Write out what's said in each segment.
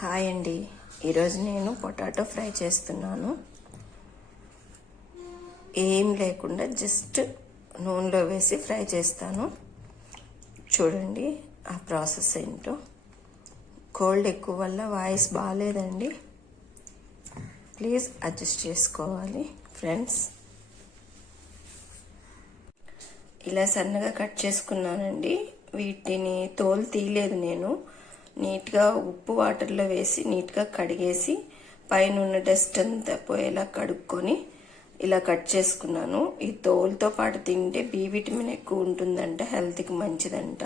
Hi అండి, ఈరోజు నేను పొటాటో ఫ్రై చేస్తున్నాను. ఏం లేకుండా జస్ట్ నూనెలో వేసి ఫ్రై చేస్తాను. చూడండి ఆ ప్రాసెస్ ఏంటో. కోల్డ్ ఎక్కువ వల్ల వాయిస్ బాగాలేదండి, ప్లీజ్ అడ్జస్ట్ చేసుకోవాలి ఫ్రెండ్స్. ఇలా సన్నగా కట్ చేసుకున్నానండి. వీటిని తోలు తీయలేదు నేను. నీట్గా ఉప్పు వాటర్లో వేసి నీట్గా కడిగేసి పైన ఉన్న డస్ట్ అంతా పోయేలా కడుక్కొని ఇలా కట్ చేసుకున్నాను. ఈ తోలుతో పాటు తింటే బి విటమిన్ ఎక్కువ ఉంటుందంట, హెల్త్కి మంచిదంట.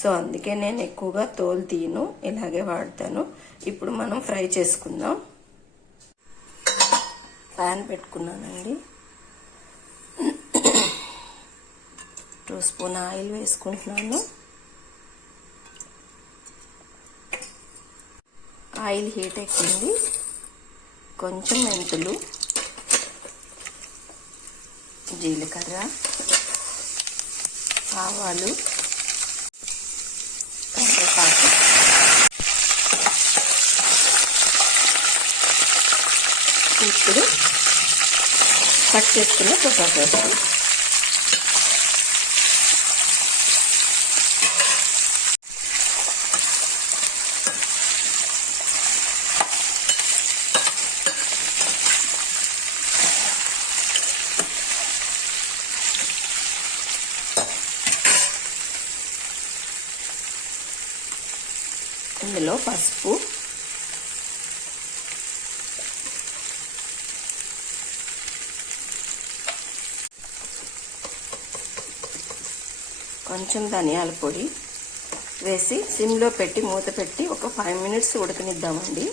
సో అందుకే నేను ఎక్కువగా తోలు తీయను, ఇలాగే వాడతాను. ఇప్పుడు మనం ఫ్రై చేసుకుందాం. ప్యాన్ పెట్టుకున్నానండి. 2 స్పూన్ ఆయిల్ వేసుకుంటున్నాను. ఆయిల్ హీట్ ఎక్కింది. కొంచెం మెంతులు, జీలకర్ర, ఆవాలు, కరివేపాకు, ఇప్పుడు కట్ చేసుకున్న పొటాటోస్, ఇందులో పసుపు, కొంచెం ధనియాల పొడి వేసి సిమ్లో పెట్టి మూత పెట్టి ఒక 5 మినిట్స్ ఉడకనిద్దామండి.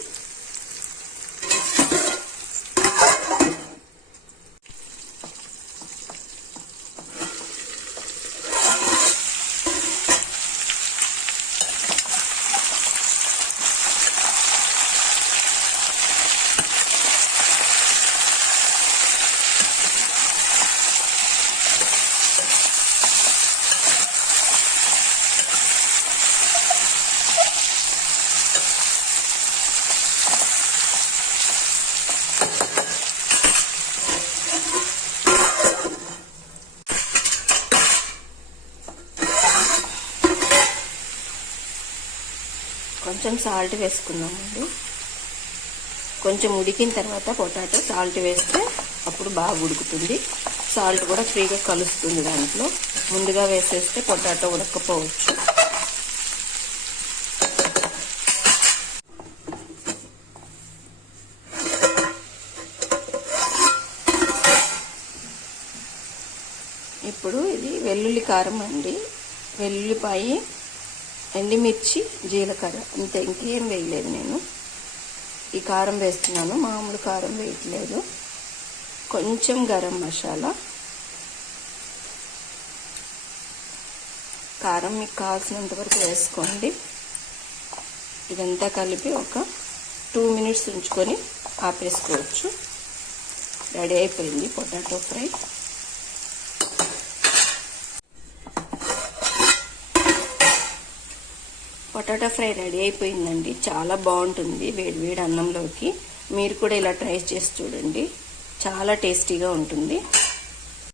కొంచెం సాల్ట్ వేసుకున్నామండి. కొంచెం ఉడికిన తర్వాత పొటాటో సాల్ట్ వేస్తే అప్పుడు బాగా ఉడుకుతుంది. సాల్ట్ కూడా ఫ్రీగా కలుస్తుంది దాంట్లో. ముందుగా వేసేస్తే పొటాటో ఉడకపోవచ్చు. ఇప్పుడు ఇది వెల్లుల్లి కారం అండి. వెల్లుల్లిపాయి, ఎండుమిర్చి, జీలకర్ర, అంతే, ఇంకేం వేయలేదు నేను. ఈ కారం వేస్తున్నాను, మామూలు కారం వేయట్లేదు. కొంచెం గరం మసాలా, కారం మీకు కావాల్సినంత వరకు వేసుకోండి. ఇదంతా కలిపి ఒక 2 మినిట్స్ ఉంచుకొని ఆపేసుకోవచ్చు. రెడీ అయిపోయింది potato fry. Potato fry ready అయిపోయిందండి. చాలా బాగుంటుంది వేడి వేడి అన్నంలోకి. మీరు కూడా ఇలా ట్రై చేసి చూడండి, చాలా టేస్టీగా ఉంటుంది.